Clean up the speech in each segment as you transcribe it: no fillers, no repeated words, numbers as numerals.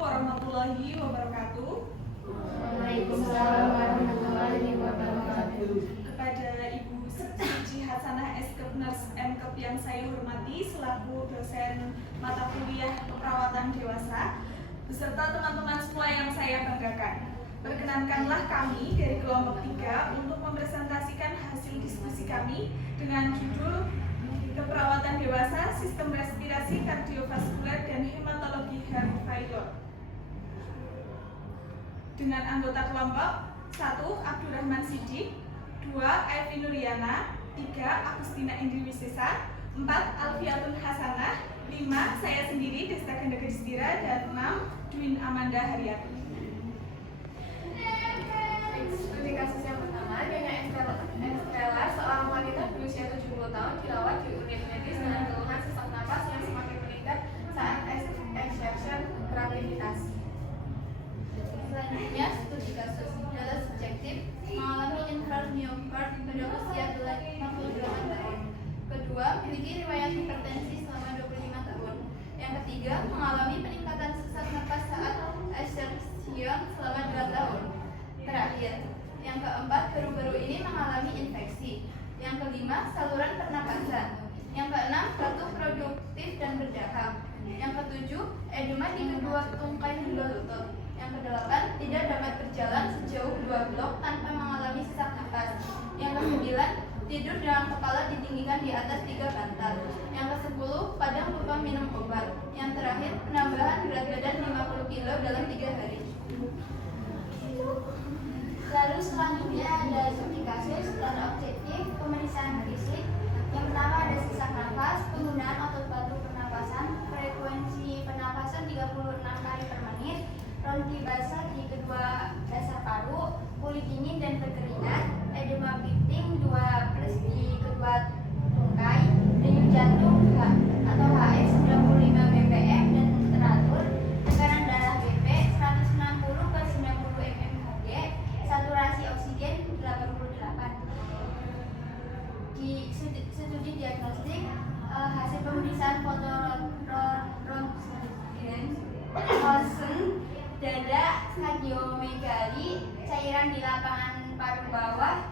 warahmatullahi wabarakatuh. Waalaikumsalam warahmatullahi wabarakatuh. Kepada Ibu Suci Hasanah S.Kep Nurse M.Kep yang saya hormati selaku dosen mata kuliah keperawatan dewasa beserta teman-teman semua yang saya banggakan. Perkenankanlah kami dari kelompok 3 untuk mempresentasikan hasil diskusi kami dengan judul Keperawatan Dewasa, Sistem Respirasi, Kardiovaskular, dan Hematologi Heart Failure. Dengan anggota kelompok 1. Abdurrahman Siddiq, 2. Evi Nuriana, 3. Agustina Indriwisesa, 4. Alfiatun Hasanah, 5. Saya sendiri Desta Ganda Gadistira, dan 6. Dwin Amanda Haryati. Studi kasus yang pertama, Nyonya Estrella, seorang wanita berusia 70 tahun dirawat di unit medis dengan keluhan sesak napas yang semakin meningkat saat exertion beraktivitas. Selanjutnya, studi kasus adalah subjektif mengalami infarkt miokard pada usia 58 tahun. Kedua, memiliki riwayat hipertensi selama 25 tahun. Yang ketiga, mengalami peningkatan sesak napas saat exertion selama 2 tahun. Terakhir, yang keempat, baru-baru ini mengalami infeksi. Yang kelima, saluran pernapasan. Yang keenam, batuk produktif dan berdahak. Yang ketujuh, edema di kedua tungkai hingga lutut. Yang kedelapan, tidak dapat berjalan sejauh 2 blok tanpa mengalami sesak napas. Yang kesembilan, tidur dengan kepala ditinggikan di atas 3 bantal. Yang kesepuluh, kadang lupa minum obat. Yang terakhir, penambahan berat badan 50 kg dalam 3 hari. Lalu selanjutnya ada studi kasus dan objektif pemeriksaan fisik. Yang pertama ada sesak nafas, penggunaan otot batu pernapasan, frekuensi pernapasan 36 kali per menit, ronde basah di kedua dasar paru, kulit dingin dan berkeringat, edema piting 2+ di kedua tungkai, denyut jantung atau HX 95 bpm dan teratur, tekanan darah BP 160/90 mmHg, saturasi oksigen 88. Di studi diagnostik, hasil pemeriksaan foto ronsen dada, kardiomegali, cairan di lapangan paru bawah,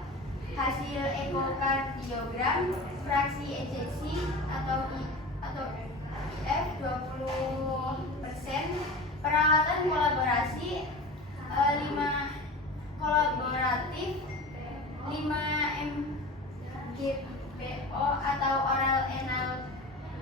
hasil ekokardiogram, fraksi ejeksi atau IF 20%, perawatan kolaborasi 5 mGPO atau oral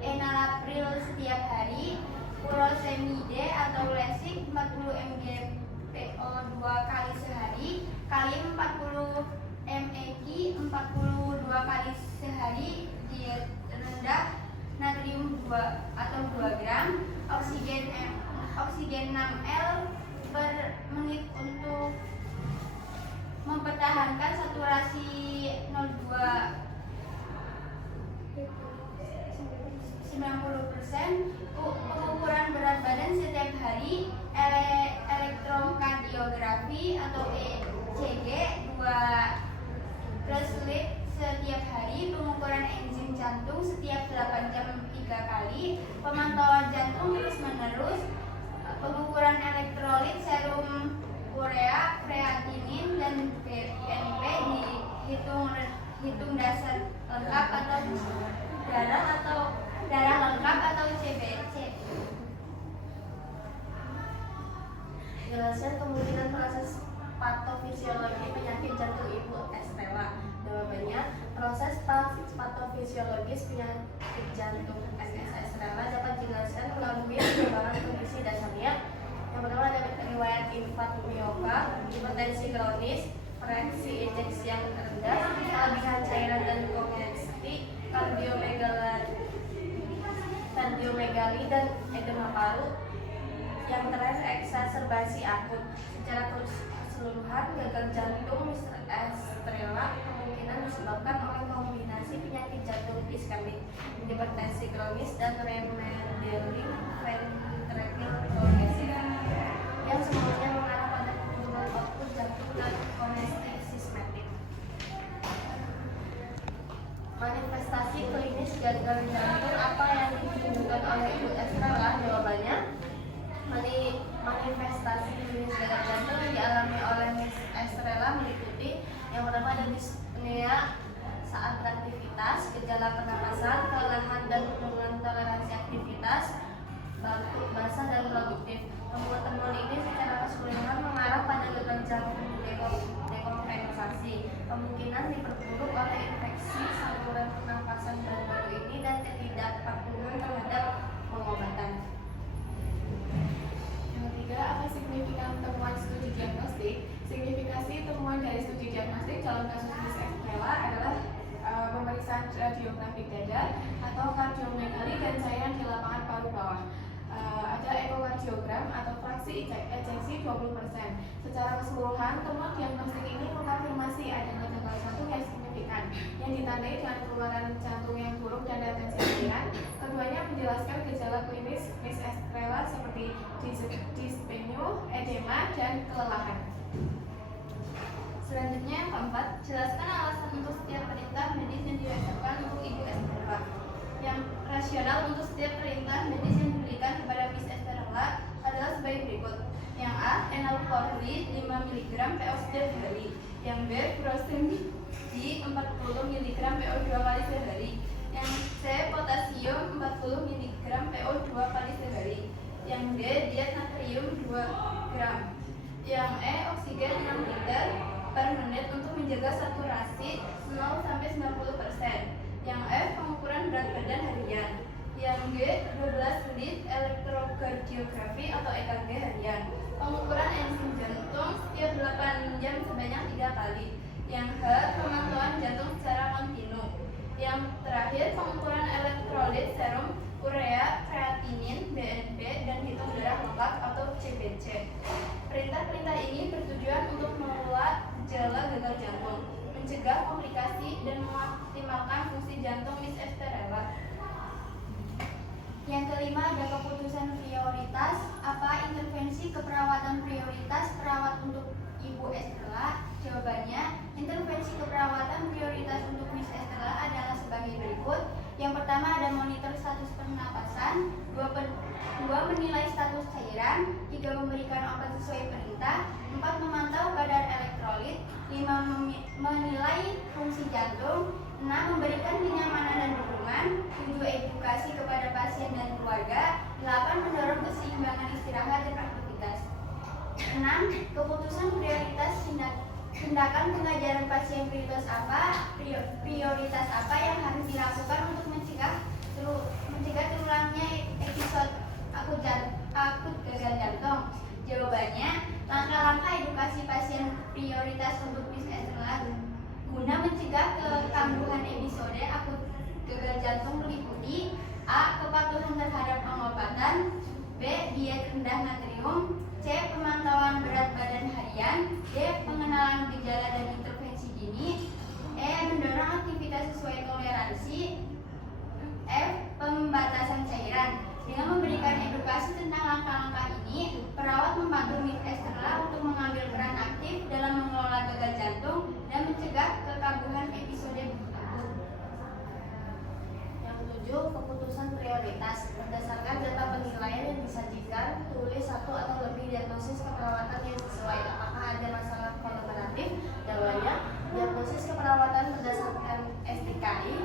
enalapril setiap hari, furosemide atau lesik 40 mGPO 2 kali sehari, kalium 40 mg 42 kali sehari, diet rendah, natrium 2 atau 2 gram, oksigen 6 L per menit untuk mempertahankan saturasi 90%, pengukuran berat badan setiap hari, elektrokardiografi atau ECG 2+ lead setiap hari, pengukuran enzim jantung setiap 8 jam 3 kali, pemantauan jantung terus-menerus, pengukuran elektrolit, serum urea, kreatinin, dan BNP dihitung dasar lengkap atau darah lengkap atau CBC. Jelaskan kemungkinan proses patofisiologi penyakit jantung Ibu Estrella. Jawabannya, proses patofisiologis penyakit jantung SS Estrella dapat dijelaskan melalui pengembangan kondisi dasarnya. Yang pertama ada riwayat infarkt miokard, hipertensi kronis, frekuensi ejeksi yang rendah, kelebihan cairan dan kongesti, kardiomegali dan edema paru. Yang terakhir eksaserbasi akut. Secara keseluruhan, gagal jantung Mr. Estrella kemungkinan disebabkan oleh kombinasi penyakit jantung iskemik, hipertensi kronis, dan remodeling ventricular progresif yang semuanya mengarah pada penurunan output jantung dan kongesti sistematik. Manifestasi klinis gagal jantung apa yang ditunjukkan oleh Ibu Estrella? Jawabannya, manifestasi basah dan produktif. Temuan-temuan ini secara keseluruhan mengarah pada gagal jantung dekompensasi, kemungkinan diperburuk oleh infeksi saluran pernapasan baru-baru ini dan ketidakpatuhan terhadap pengobatan. Yang ketiga, apa signifikan temuan studi diagnostik? Signifikasi temuan dari studi diagnostik dalam kasus Miss Estrella adalah pemeriksaan radiografik dada atau kardiomegali dan cairan di lapangan paru bawah. Ada ekokardiogram atau fraksi ejeksi 20%. Secara keseluruhan, temuan diagnostik ini mengkonfirmasi adanya gagal jantung yang signifikan yang ditandai dengan keluaran jantung yang buruk dan retensi cairan. Keduanya menjelaskan gejala klinis Miss Estrella seperti dyspnea, edema, dan kelelahan. Selanjutnya yang keempat, jelaskan alasan untuk setiap perintah medis yang dirasakan untuk Ibu Estrella. Yang rasional untuk setiap perintah medis yang diberikan kepada Miss Estrella adalah sebagai berikut. Yang A, enalapril 5 mg PO setiap hari. Yang B, furosemid 40 mg PO 2 kali sehari. Yang C, potasium 40 mg PO 2 kali sehari. Yang D, diet natrium 2 gram. Yang E, oksigen 6 liter per menit untuk menjaga saturasi 0-90%. Yang F, pengukuran berat badan harian. Yang G, 12 lead elektrokardiografi atau EKG harian. Pengukuran enzim jantung setiap 8 jam sebanyak 3 kali. Yang H, pemantauan jantung secara kontinu. Yang terakhir, pengukuran elektrolit serum, urea, kreatinin, BNP, dan hitung darah lengkap atau CBC. Perintah-perintah ini bertujuan untuk mengelola gejala gagal jantung, mencegah komplikasi, dan mengoptimalkan fungsi jantung Miss Estrella. Yang kelima ada keputusan prioritas. Apa intervensi keperawatan prioritas perawat untuk Ibu Estrella? Jawabannya, intervensi keperawatan prioritas untuk Miss Estrella adalah sebagai berikut. Yang pertama ada monitor status pernapasan, 2 menilai status cairan, 3 memberikan obat sesuai perintah, 4 memantau kadar elektrolit, 5 menilai fungsi jantung, 6 memberikan kenyamanan dan dukungan, 7 edukasi kepada pasien dan keluarga, 8 mendorong keseimbangan istirahat dan aktivitas. 6. Keputusan prioritas tindakan pengajaran pasien prioritas apa yang harus dilakukan untuk mencegah terulangnya episode akut gagal jantung. Jawabannya, langkah-langkah edukasi pasien prioritas untuk Miss Estrella guna mencegah kekambuhan episode akut gagal jantung meliputi A. Kepatuhan terhadap pengobatan, B. Diet rendah natrium, C. Pemantauan berat badan harian, D. Pengenalan gejala dan intervensi dini, E. Mendorong aktivitas sesuai toleransi, F. Pembatasan cairan. Dengan memberikan edukasi tentang langkah-langkah ini, perawat membantu Miss Estrella untuk mengambil peran aktif dalam mengelola gagal jantung dan mencegah kekambuhan episode akut. Yang 7, keputusan prioritas. Berdasarkan data penilaian yang disajikan, tulis 1 atau lebih diagnosis keperawatan yang sesuai. Apakah ada masalah kolaboratif? Jawabannya, diagnosis keperawatan berdasarkan STKI.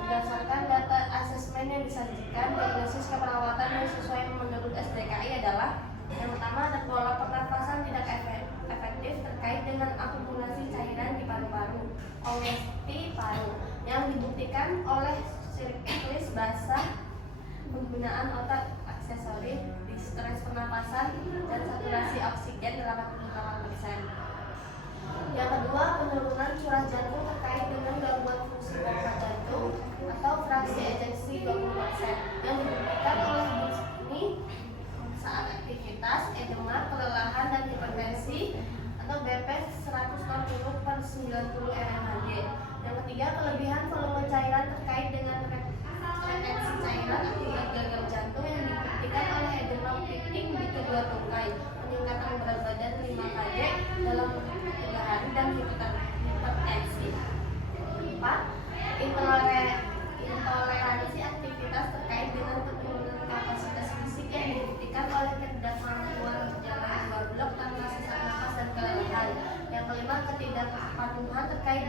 Berdasarkan data asesmen yang disajikan, diagnosis keperawatan yang sesuai menurut STKI adalah: yang pertama, ada pola pernapasan tidak efektif terkait dengan akumulasi cairan di paru-paru (OSP paru) yang dibuktikan oleh sirkulis basah, penggunaan otak aksesoris, distres pernapasan, dan saturasi oksigen 88%. Yang kedua, penurunan curah jantung terkait dengan gangguan fungsi pompa jantung atau fraksi ejeksi 20% yang dibuktikan oleh Disney saat aktivitas, edema, kelelahan, dan hipertensi atau BP 160/90 mmHg. Yang ketiga, kelebihan volume cairan terkait dengan retensi cairan akibat gagal jantung yang dibuktikan oleh edema piping di kedua tungkai, peningkatan berat badan 5 kg dalam 3 hari, dan hipertensi. 4. Intoleransi aktivitas terkait dengan penurunan kapasitas fisik yang dibuktikan oleh ketidakmampuan berjalan 2 blok tanpa sesak napas dan kelelahan. Yang kelima, ketidakpatuhan terkait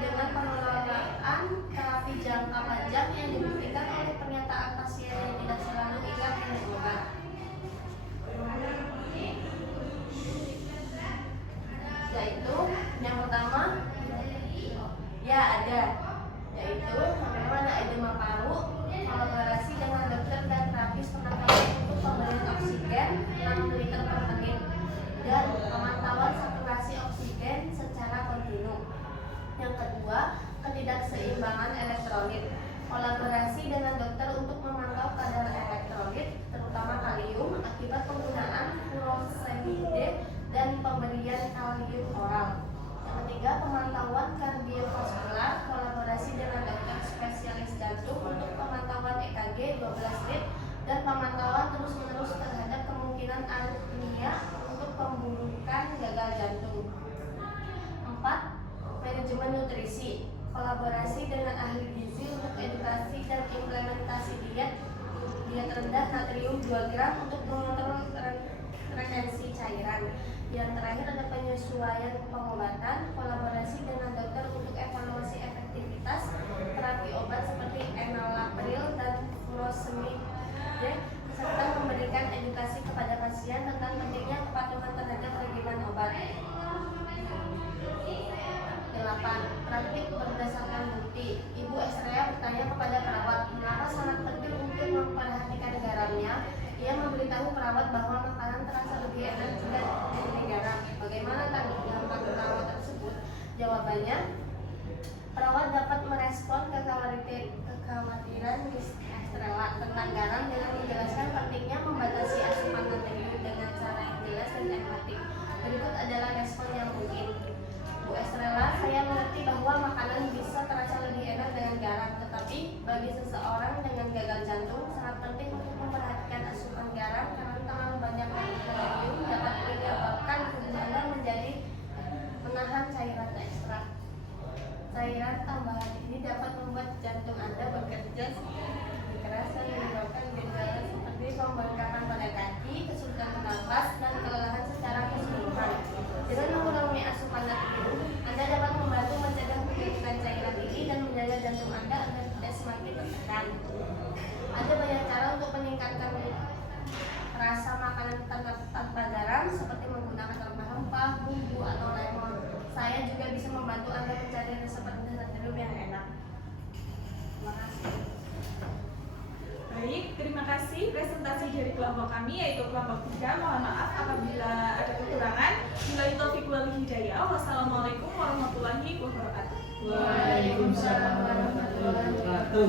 ketiga, pemantauan kardiovaskular kolaborasi dengan dokter spesialis jantung untuk pemantauan EKG 12 lead dan pemantauan terus-menerus terhadap kemungkinan aritmia untuk pemburukan gagal jantung. 4. Manajemen nutrisi kolaborasi dengan ahli gizi untuk edukasi dan implementasi diet rendah natrium 2 gram untuk mengontrol retensi cairan. Yang terakhir ada penyesuaian pengobatan kolaborasi dengan dokter untuk evaluasi efektivitas terapi obat seperti enalapril dan furosemide serta memberikan edukasi kepada pasien tentang pentingnya kepatuhan terhadap regimen obat. 8. Praktik berdasarkan bukti. Ibu Estrea bertanya kepada perawat, mengapa sangat penting untuk memperhatikan garamnya. Ia memberitahu perawat bahwa makanan terasa lebih enak jika diberi garam. Bagaimana tanggapan perawat tersebut? Jawabannya, perawat dapat merespon kekhawatiran Miss Estrella tentang garam dengan menjelaskan pentingnya membatasi asupan natrium dengan cara yang jelas dan empatik. Berikut adalah respon yang mungkin. Bu Estrella, saya mengerti bahwa makanan bisa terasa lebih enak dengan garam, tetapi bagi seseorang dengan gagal jantung sangat penting untuk memperhatikan asupan garam karena terlalu banyak natrium dapat menyebabkan tubuh Anda menjadi menahan cairan ekstra. Cairan tambahan ini dapat membuat jantung Anda bekerja keras dan menyebabkan gejala seperti pembengkakan pada kaki, kesulitan bernafas, dan kelelahan secara keseluruhan. Dengan mengurangi asupan natrium, Anda dapat membantu mencegah pembentukan cairan ini dan menjaga jantung Anda agar tidak semakin tertekan. Ada banyak cara untuk meningkatkan rasa makanan tanpa garam, seperti menggunakan rempah-rempah, bumbu, atau lemon. Saya juga bisa membantu Anda mencari resep rendah natrium yang enak. Terima kasih. Baik, terima kasih presentasi dari kelompok kami, yaitu kelompok 3. Mohon maaf apabila ada kekurangan. Billahi taufiq wal hidayah. Wassalamualaikum warahmatullahi wabarakatuh. Waalaikumsalam warahmatullahi wabarakatuh.